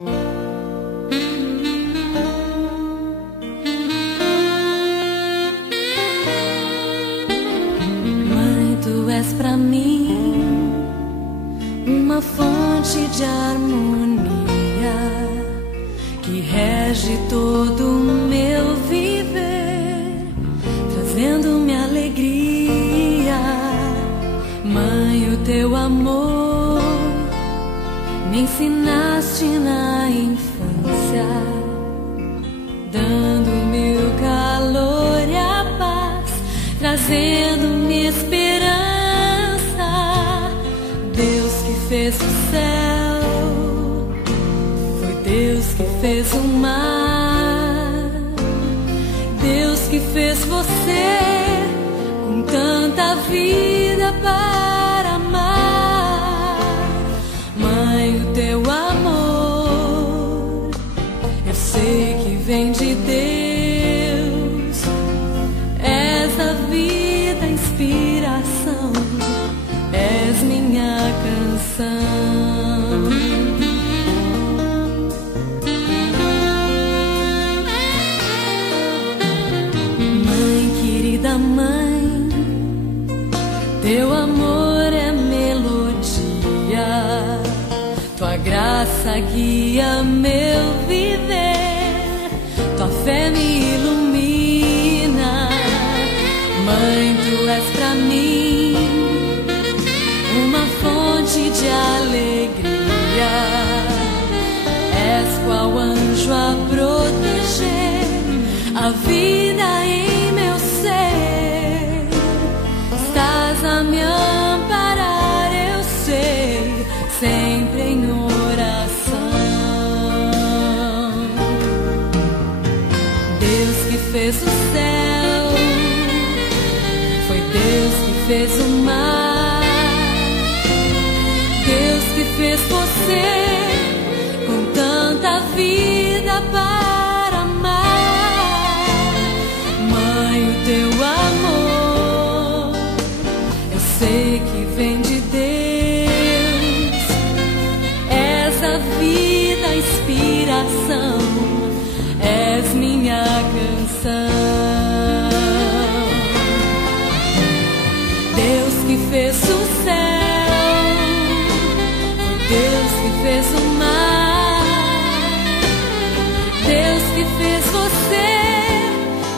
Mãe, tu és pra mim uma fonte de harmonia que rege todo o meu viver, trazendo-me alegria. Mãe, o teu amor me ensinaste na infância, dando-me o calor e a paz, trazendo-me esperança. Deus que fez o céu, foi Deus que fez o mar, Deus que fez você com tanta vida para amar. Mãe, o teu amor eu sei que vem de Deus, és a vida, a inspiração, és minha canção. Mãe, querida mãe, teu amor é melodia, tua graça guia meu viver, tua fé me ilumina. Mãe, tu és pra mim uma fonte de alegria, és qual anjo a proteger a vida em meu ser. Estás a me amparar, eu sei, sempre em oração. Deus que fez o céu, foi Deus que fez o mar, Deus que fez você com tanta vida para amar. Mãe, o teu amor eu sei que vem de Deus, és a vida, a inspiração, és minha canção. Deus que fez o céu, Deus que fez o mar, Deus que fez você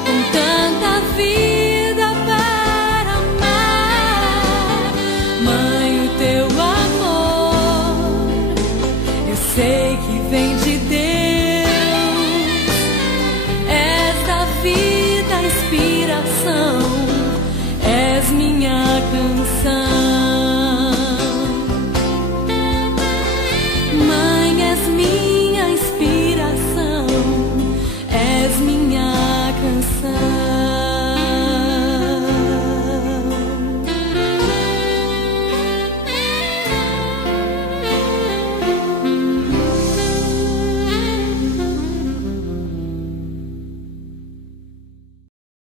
com tanta vida para amar. Mãe, o teu amor eu sei que vem de Deus, és a vida, a inspiração, és minha canção.